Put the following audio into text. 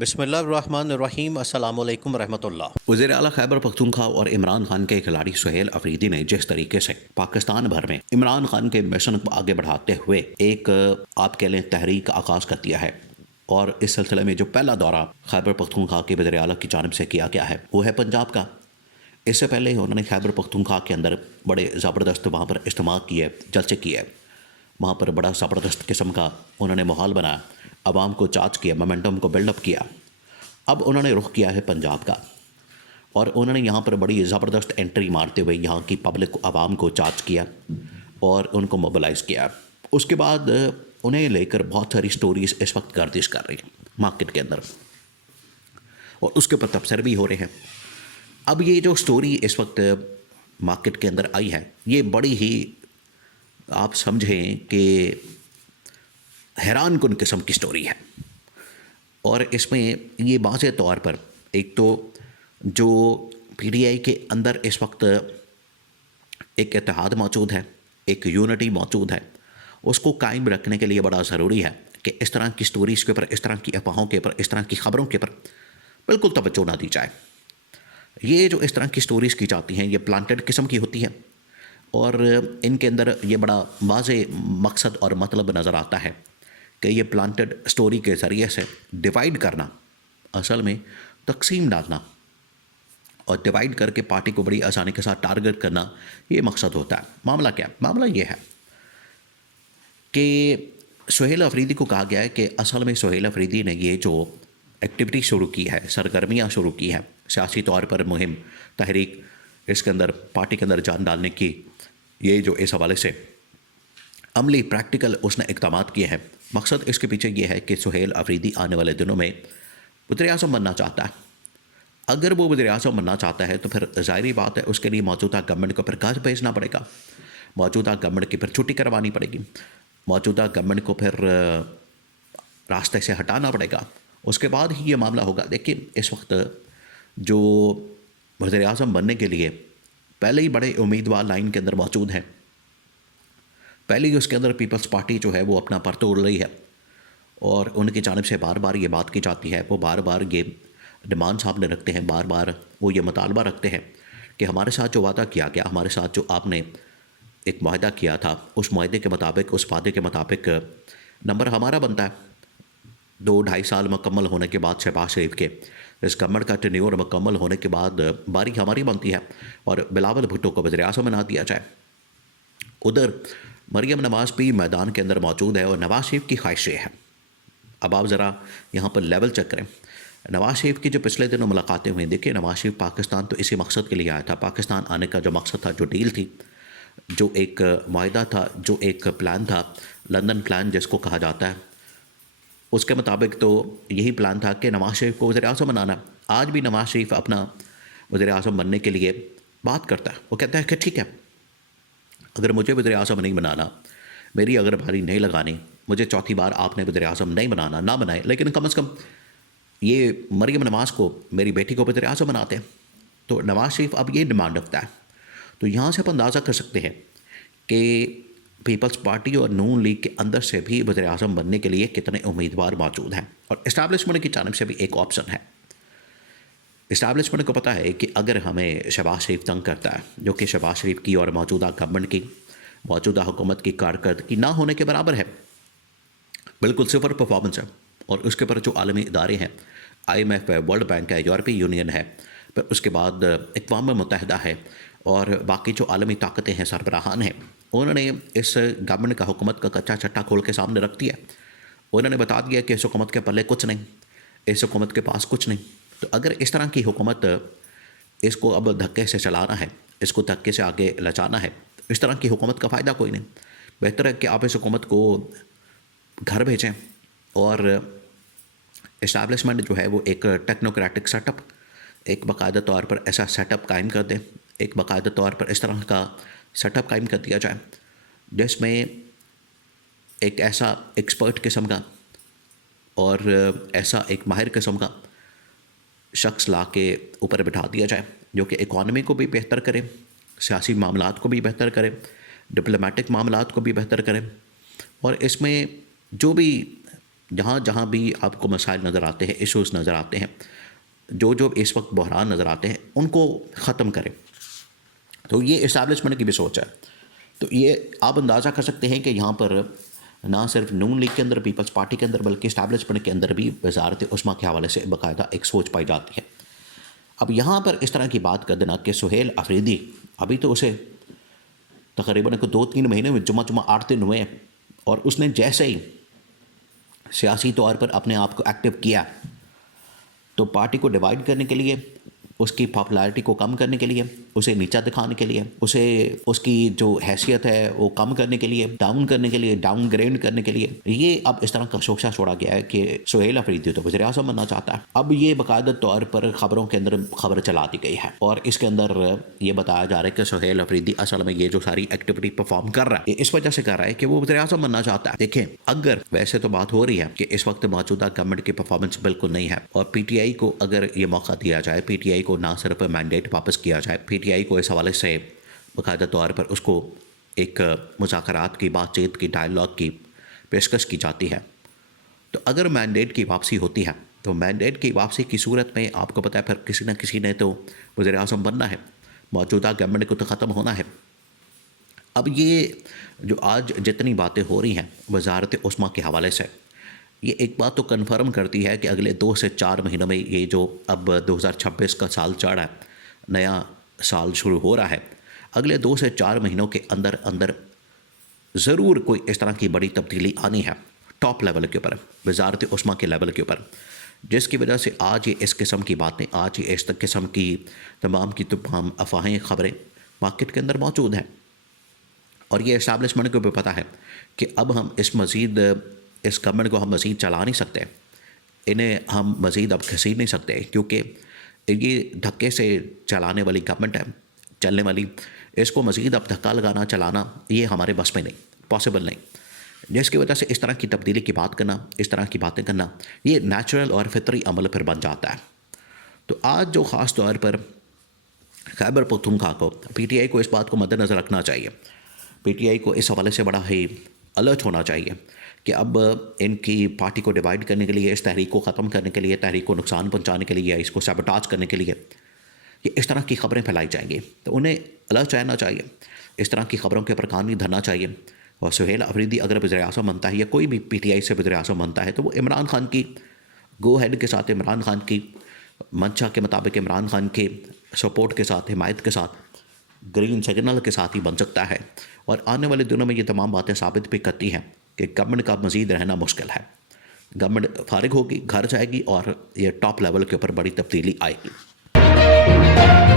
بسم اللہ الرحمن الرحیم۔ السلام علیکم ورحمۃ اللہ۔ وزیر اعلیٰ خیبر پختونخوا اور عمران خان کے کھلاڑی سہیل افریدی نے جس طریقے سے پاکستان بھر میں عمران خان کے مشن کو آگے بڑھاتے ہوئے ایک آپ کہہ لیں تحریک کا آغاز کر دیا ہے، اور اس سلسلے میں جو پہلا دورہ خیبر پختونخوا کے وزیر اعلیٰ کی جانب سے کیا گیا ہے وہ ہے پنجاب کا۔ اس سے پہلے انہوں نے خیبر پختونخوا کے اندر بڑے زبردست وہاں پر اجتماع کیے، جلسے کیے، وہاں پر بڑا زبردست قسم کا انہوں نے ماحول بنایا، عوام کو چارج کیا، مومنٹم کو بلڈ اپ کیا۔ اب انہوں نے رخ کیا ہے پنجاب کا، اور انہوں نے یہاں پر بڑی زبردست انٹری مارتے ہوئے یہاں کی پبلک عوام کو چارج کیا اور ان کو موبلائز کیا۔ اس کے بعد انہیں لے کر بہت ساری سٹوریز اس وقت گردش کر رہی ہیں مارکیٹ کے اندر، اور اس کے اوپر تبصرے بھی ہو رہے ہیں۔ اب یہ جو سٹوری اس وقت مارکیٹ کے اندر آئی ہے یہ بڑی ہی آپ سمجھیں کہ حیران کن قسم کی سٹوری ہے، اور اس میں یہ واضح طور پر ایک تو جو پی ٹی آئی کے اندر اس وقت ایک اتحاد موجود ہے، ایک یونٹی موجود ہے، اس کو قائم رکھنے کے لیے بڑا ضروری ہے کہ اس طرح کی سٹوریز کے اوپر، اس طرح کی افواہوں کے اوپر، اس طرح کی خبروں کے اوپر بالکل توجہ نہ دی جائے۔ یہ جو اس طرح کی سٹوریز کی جاتی ہیں یہ پلانٹڈ قسم کی ہوتی ہیں، اور ان کے اندر یہ بڑا واضح مقصد اور مطلب نظر آتا ہے کہ یہ پلانٹڈ سٹوری کے ذریعے سے ڈیوائیڈ کرنا، اصل میں تقسیم ڈالنا اور ڈیوائیڈ کر کے پارٹی کو بڑی آسانی کے ساتھ ٹارگٹ کرنا، یہ مقصد ہوتا ہے۔ معاملہ کیا ہے؟ معاملہ یہ ہے کہ سہیل افریدی کو کہا گیا ہے کہ اصل میں سہیل افریدی نے یہ جو ایکٹیویٹی شروع کی ہے، سرگرمیاں شروع کی ہیں، سیاسی طور پر مہم، تحریک، اس کے اندر پارٹی کے اندر جان ڈالنے کی، یہ جو اس حوالے سے عملی پریکٹیکل اس نے اقدامات کیے ہیں، مقصد اس کے پیچھے یہ ہے کہ سہیل افریدی آنے والے دنوں میں وزیر اعظم بننا چاہتا ہے۔ اگر وہ وزیر اعظم بننا چاہتا ہے تو پھر ظاہری بات ہے اس کے لیے موجودہ گورنمنٹ کو پھر گھر بھیجنا پڑے گا، موجودہ گورنمنٹ کی پھر چھٹی کروانی پڑے گی، موجودہ گورنمنٹ کو پھر راستے سے ہٹانا پڑے گا، اس کے بعد ہی یہ معاملہ ہوگا۔ دیکھیں اس وقت جو وزیر اعظم بننے کے لیے پہلے ہی بڑے امیدوار لائن کے اندر موجود ہیں، پہلے ہی اس کے اندر پیپلز پارٹی جو ہے وہ اپنا پر توڑ رہی ہے، اور ان کی جانب سے بار بار یہ بات کی جاتی ہے، وہ بار بار یہ ڈیمانڈ سامنے رکھتے ہیں، بار بار وہ یہ مطالبہ رکھتے ہیں کہ ہمارے ساتھ جو وعدہ کیا گیا، ہمارے ساتھ جو آپ نے ایک معاہدہ کیا تھا، اس معاہدے کے مطابق، اس وعدے کے مطابق نمبر ہمارا بنتا ہے۔ 2-2.5 سال مکمل ہونے کے بعد شہباز شریف کے اس گورنمنٹ کا ٹینیور مکمل ہونے کے بعد باری ہماری بنتی ہے اور بلاول بھٹو کو وزیر اعظم بنا دیا جائے۔ ادھر مریم نواز بھی میدان کے اندر موجود ہے، اور نواز شریف کی خواہش یہ ہے۔ اب آپ ذرا یہاں پر لیول چیک کریں، نواز شریف کی جو پچھلے دنوں ملاقاتیں ہوئیں، دیکھیں نواز شریف پاکستان تو اسی مقصد کے لیے آیا تھا، پاکستان آنے کا جو مقصد تھا، جو ڈیل تھی، جو ایک معاہدہ تھا، جو ایک پلان تھا، لندن پلان جس کو کہا جاتا ہے، اس کے مطابق تو یہی پلان تھا کہ نواز شریف کو وزیر اعظم بنانا۔ آج بھی نواز شریف اپنا وزیر اعظم بننے کے لیے بات کرتا ہے، وہ کہتا ہے کہ ٹھیک ہے، اگر مجھے وزیر اعظم نہیں بنانا، میری اگر بھاری نہیں لگانی، مجھے چوتھی بار آپ نے وزیر اعظم نہیں بنانا، نہ بنائے، لیکن کم از کم یہ مریم نواز کو، میری بیٹی کو وزیر اعظم بناتے ہیں۔ تو نواز شریف اب یہ ڈیمانڈ رکھتا ہے۔ تو یہاں سے آپ اندازہ کر سکتے ہیں کہ پیپلز پارٹی اور نون لیگ کے اندر سے بھی وزیر اعظم بننے کے لیے کتنے امیدوار موجود ہیں، اور اسٹیبلشمنٹ کی جانب سے بھی ایک آپشن ہے۔ اسٹیبلشمنٹ کو پتہ ہے کہ اگر ہمیں شہباز شریف تنگ کرتا ہے، جو کہ شہباز شریف کی اور موجودہ گورنمنٹ کی، موجودہ حکومت کی کارکردگی نہ ہونے کے برابر ہے، بالکل صفر پرفارمنس ہے، اور اس کے پر جو عالمی ادارے ہیں، IMF ہے، ورلڈ بینک ہے، یورپی یونین ہے، پھر اس کے بعد اقوام متحدہ ہے، اور باقی جو عالمی طاقتیں ہیں، سربراہان ہیں، انہوں نے اس گورنمنٹ کا، حکومت کا کچا چٹا کھول کے سامنے رکھ دیا۔ انہوں نے بتا دیا کہ اس حکومت کے پلے کچھ نہیں، اس حکومت کے پاس کچھ نہیں۔ تو اگر اس طرح کی حکومت، اس کو اب دھکے سے چلانا ہے، اس کو دھکے سے آگے لچانا ہے، اس طرح کی حکومت کا فائدہ کوئی نہیں۔ بہتر ہے کہ آپ اس حکومت کو گھر بھیجیں، اور اسٹیبلشمنٹ جو ہے وہ ایک ٹیکنوکریٹک سیٹ اپ، ایک باقاعدہ طور پر ایسا سیٹ اپ قائم کر دیں، ایک باقاعدہ طور پر اس طرح کا سیٹ اپ قائم کر دیا جائے جس میں ایک ایسا ایکسپرٹ قسم کا اور ایسا ایک ماہر قسم کا شخص لا کے اوپر بٹھا دیا جائے، جو کہ اکانومی کو بھی بہتر کرے، سیاسی معاملات کو بھی بہتر کرے، ڈپلومیٹک معاملات کو بھی بہتر کرے، اور اس میں جو بھی جہاں جہاں بھی آپ کو مسائل نظر آتے ہیں، ایشوز نظر آتے ہیں، جو اس وقت بحران نظر آتے ہیں، ان کو ختم کریں. تو یہ اسٹیبلشمنٹ کی بھی سوچ ہے. تو یہ آپ اندازہ کر سکتے ہیں کہ یہاں پر نہ صرف نون لیگ کے اندر، پیپلز پارٹی کے اندر، بلکہ اسٹیبلشمنٹ کے اندر بھی وزارت عظمیٰ کے حوالے سے باقاعدہ ایک سوچ پائی جاتی ہے. اب یہاں پر اس طرح کی بات کر دینا کہ سہیل افریدی، ابھی تو اسے تقریباً 2-3 مہینے میں جمعہ 8 دن ہوئے ہیں، اور اس نے جیسے ہی سیاسی طور پر اپنے آپ کو ایکٹیو کیا تو پارٹی کو ڈیوائیڈ کرنے کے لیے، اس کی پاپولیرٹی کو کم کرنے کے لیے، اسے نیچا دکھانے کے لیے، اسے اس کی جو حیثیت ہے وہ کم کرنے کے لیے، ڈاؤن کرنے کے لیے، ڈاؤن گریڈ کرنے کے لیے، یہ اب اس طرح کا شوشہ چھوڑا گیا ہے کہ سہیل افریدی تو وزیر اعظم بننا چاہتا ہے. اب یہ باقاعدہ طور پر خبروں کے اندر خبر چلا دی گئی ہے، اور اس کے اندر یہ بتایا جا رہا ہے کہ سہیل افریدی اصل میں یہ جو ساری ایکٹیویٹی پرفارم کر رہا ہے یہ اس وجہ سے کر رہا ہے کہ وہ وزیر اعظم بننا چاہتا ہے. دیکھیں، اگر ویسے تو بات ہو رہی ہے کہ اس وقت موجودہ گورنمنٹ کی پرفارمنس بالکل نہیں ہے، اور پی ٹی آئی کو اگر یہ موقع دیا جائے، پی ٹی آئی کو نہ صرف مینڈیٹ واپس کیا جائے، پی ٹی آئی کو اس حوالے سے باقاعدہ طور پر اس کو ایک مذاکرات کی، بات چیت کی، ڈائیلاگ کی پیشکش کی جاتی ہے، تو اگر مینڈیٹ کی واپسی ہوتی ہے تو مینڈیٹ کی واپسی کی صورت میں آپ کو پتہ ہے پھر کسی نہ کسی نے تو وزیر اعظم بننا ہے، موجودہ گورنمنٹ کو تو ختم ہونا ہے. اب یہ جو آج جتنی باتیں ہو رہی ہیں وزارت عظمیٰ کے حوالے سے، یہ ایک بات تو کنفرم کرتی ہے کہ اگلے 2 سے 4 مہینوں میں یہ جو اب 2026 کا سال چڑھا ہے، نیا سال شروع ہو رہا ہے، اگلے 2 سے 4 مہینوں کے اندر اندر ضرور کوئی اس طرح کی بڑی تبدیلی آنی ہے ٹاپ لیول کے اوپر، وزارت عظمیٰ کے لیول کے اوپر، جس کی وجہ سے آج یہ اس قسم کی باتیں، آج یہ اس قسم کی تمام افواہیں، خبریں مارکیٹ کے اندر موجود ہیں. اور یہ اسٹیبلشمنٹ کو بھی پتہ ہے کہ اب ہم اس گورنمنٹ کو ہم مزید چلا نہیں سکتے، انہیں ہم مزید اب گھسیٹ نہیں سکتے، کیونکہ یہ دھکے سے چلانے والی گورنمنٹ ہے، چلنے والی، اس کو مزید اب دھکا لگانا، چلانا یہ ہمارے بس میں نہیں، پاسبل نہیں، جس کی وجہ سے اس طرح کی تبدیلی کی بات کرنا، اس طرح کی باتیں کرنا، یہ نیچرل اور فطری عمل پھر بن جاتا ہے. تو آج جو خاص طور پر خیبر پختونخوا کو، پی ٹی آئی کو اس بات کو مد نظر رکھنا چاہیے، پی ٹی آئی کو اس حوالے سے بڑا ہی الرٹ ہونا چاہیے کہ اب ان کی پارٹی کو ڈیوائیڈ کرنے کے لیے، اس تحریک کو ختم کرنے کے لیے، تحریک کو نقصان پہنچانے کے لیے، اس کو سیبوٹاج کرنے کے لیے یہ اس طرح کی خبریں پھیلائی جائیں گی، تو انہیں الرٹ رہنا چاہیے، اس طرح کی خبروں کے اوپر کان نہیں دھرنا چاہیے. اور سہیل افریدی اگر وزیر اعظم بنتا ہے یا کوئی بھی پی ٹی آئی سے وزیر اعظم بنتا ہے تو وہ عمران خان کی گو ہیڈ کے ساتھ، عمران خان کی منشا کے مطابق، عمران خان کے سپورٹ کے ساتھ، حمایت کے ساتھ، گرین سگنل کے ساتھ ہی بن سکتا ہے. اور آنے والے دنوں میں یہ تمام باتیں ثابت بھی کرتی ہیں کہ گورنمنٹ کا مزید رہنا مشکل ہے، گورنمنٹ فارغ ہوگی، گھر جائے گی، اور یہ ٹاپ لیول کے اوپر بڑی تبدیلی آئے گی.